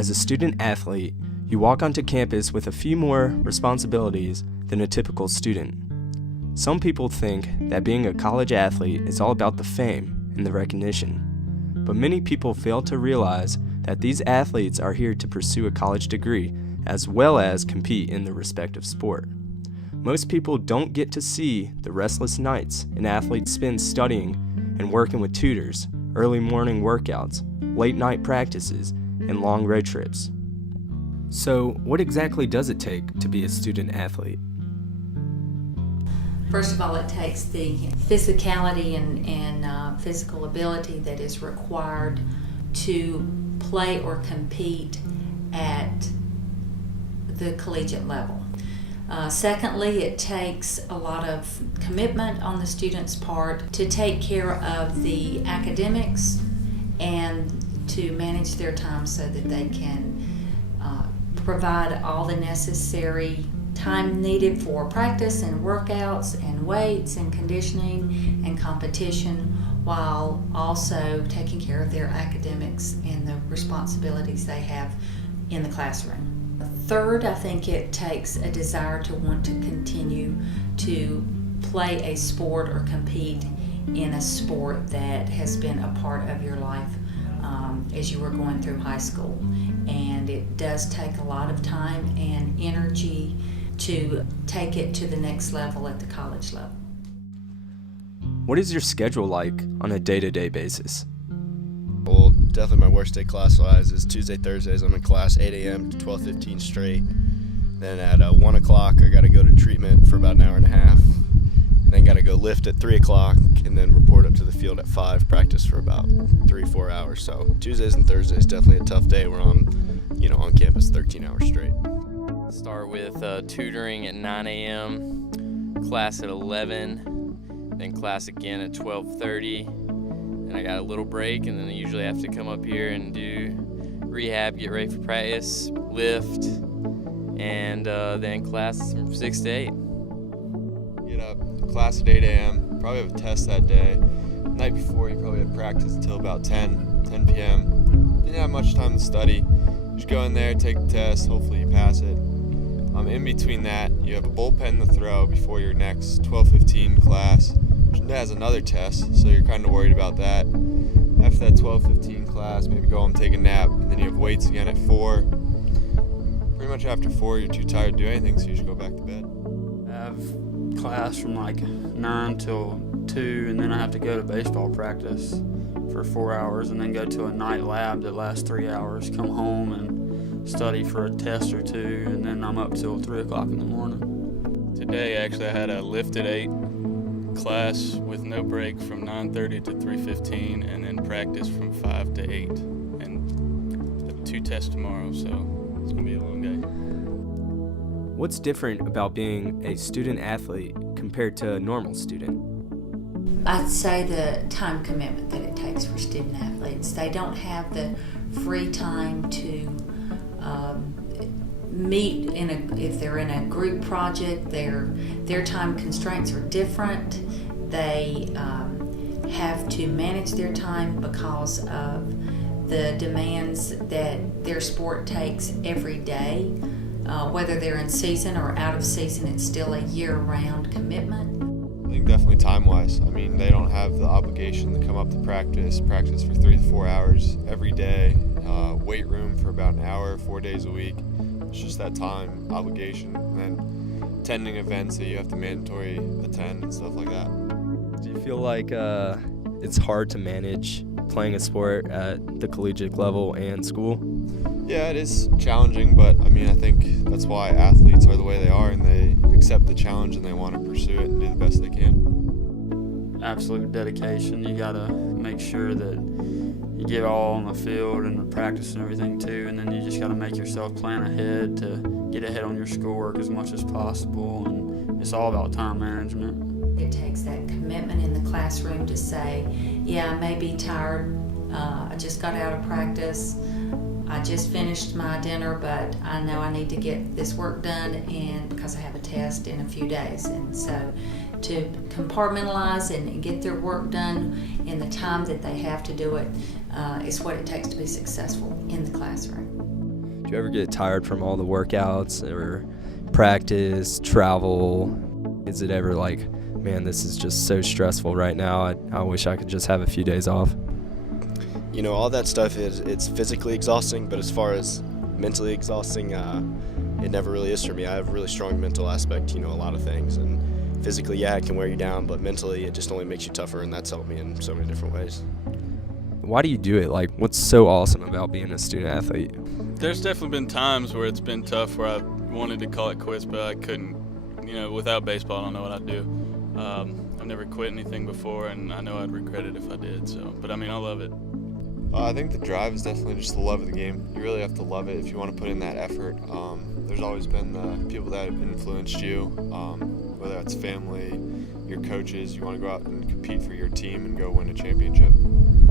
As a student athlete, you walk onto campus with a few more responsibilities than a typical student. Some people think that being a college athlete is all about the fame and the recognition, but many people fail to realize that these athletes are here to pursue a college degree as well as compete in their respective sport. Most people don't get to see the restless nights an athlete spends studying and working with tutors, early morning workouts, late night practices, and long road trips. So, what exactly does it take to be a student athlete? First of all, it takes the physicality and physical ability that is required to play or compete at the collegiate level. Secondly, it takes a lot of commitment on the student's part to take care of the academics and to manage their time so that they can provide all the necessary time needed for practice and workouts and weights and conditioning and competition, while also taking care of their academics and the responsibilities they have in the classroom. Third, I think it takes a desire to want to continue to play a sport or compete in a sport that has been a part of your life as you were going through high school. And it does take a lot of time and energy to take it to the next level at the college level. What is your schedule like on a day-to-day basis? Well, definitely my worst day class-wise is Tuesday, Thursdays. I'm in class 8 a.m. to 12:15 straight. Then at 1 o'clock, I got to go to treatment for about an hour and a half. Then got to go lift at 3 o'clock and then report up to the field at 5, practice for about 3-4 hours. So Tuesdays and Thursdays definitely a tough day. We're on campus 13 hours straight. Start with tutoring at 9 a.m., class at 11, then class again at 12:30. Then I got a little break, and then I usually have to come up here and do rehab, get ready for practice, lift, and then class from 6 to 8. Get up, class at 8 a.m., probably have a test that day. The night before, you probably have practice until about 10 p.m. Didn't have much time to study. Just go in there, take the test, hopefully you pass it. In between that, you have a bullpen to throw before your next 12:15 class, which has another test, so you're kind of worried about that. After that 12:15 class, maybe go home, take a nap, and then you have weights again at 4. Pretty much after 4, you're too tired to do anything, so you just go back to bed. I have class from like 9 till 2, and then I have to go to baseball practice for 4 hours, and then go to a night lab that lasts 3 hours, come home and study for a test or two, and then I'm up till 3 o'clock in the morning. Today, actually, I had a lift at 8 class with no break from 9:30 to 3:15, and then practice from 5 to 8, and 2 tests tomorrow, so it's going to be a long day. What's different about being a student athlete compared to a normal student? I'd say the time commitment that it takes for student athletes. They don't have the free time to meet if they're in a group project. Their time constraints are different. They have to manage their time because of the demands that their sport takes every day. Whether they're in season or out of season, it's still a year-round commitment. I think definitely time-wise. They don't have the obligation to come up to practice for 3 to 4 hours every day, weight room for about an hour, 4 days a week. It's just that time obligation, and then attending events that you have to mandatory attend and stuff like that. Do you feel like it's hard to manage playing a sport at the collegiate level and school? Yeah, it is challenging, but I think that's why athletes are the way they are, and they accept the challenge and they want to pursue it and do the best they can. Absolute dedication. You got to make sure that you give all on the field and the practice and everything too, and then you just got to make yourself plan ahead to get ahead on your schoolwork as much as possible, and it's all about time management. It takes that commitment in the classroom to say, yeah, I may be tired, I just got out of practice, I just finished my dinner, but I know I need to get this work done, and because I have a test in a few days. And so to compartmentalize and get their work done in the time that they have to do it is what it takes to be successful in the classroom. Do you ever get tired from all the workouts or practice, travel? Is it ever like, man, this is just so stressful right now. I wish I could just have a few days off. You know, all that stuff it's physically exhausting, but as far as mentally exhausting, it never really is for me. I have a really strong mental aspect, a lot of things. And physically, yeah, it can wear you down, but mentally it just only makes you tougher, and that's helped me in so many different ways. Why do you do it? Like, what's so awesome about being a student athlete? There's definitely been times where it's been tough where I wanted to call it quits, but I couldn't. Without baseball, I don't know what I'd do. I've never quit anything before, and I know I'd regret it if I did. But I love it. I think the drive is definitely just the love of the game. You really have to love it if you want to put in that effort. There's always been the people that have influenced you, whether that's family, your coaches. You want to go out and compete for your team and go win a championship.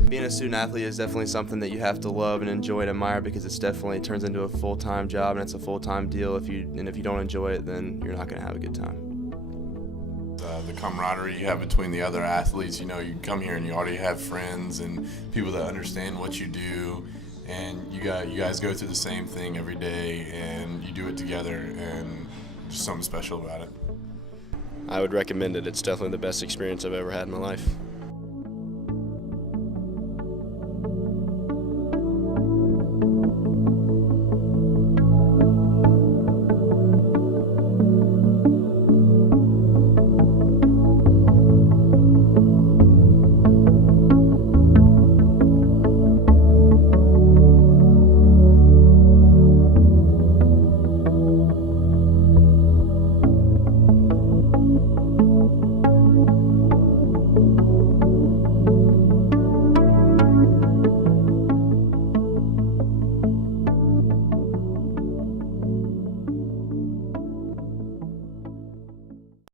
Being a student athlete is definitely something that you have to love and enjoy and admire, because it's definitely turns into a full-time job, and it's a full-time deal. If you don't enjoy it, then you're not going to have a good time. The camaraderie you have between the other athletes, you come here and you already have friends and people that understand what you do, and you guys go through the same thing every day, and you do it together, and there's something special about it. I would recommend it. It's definitely the best experience I've ever had in my life.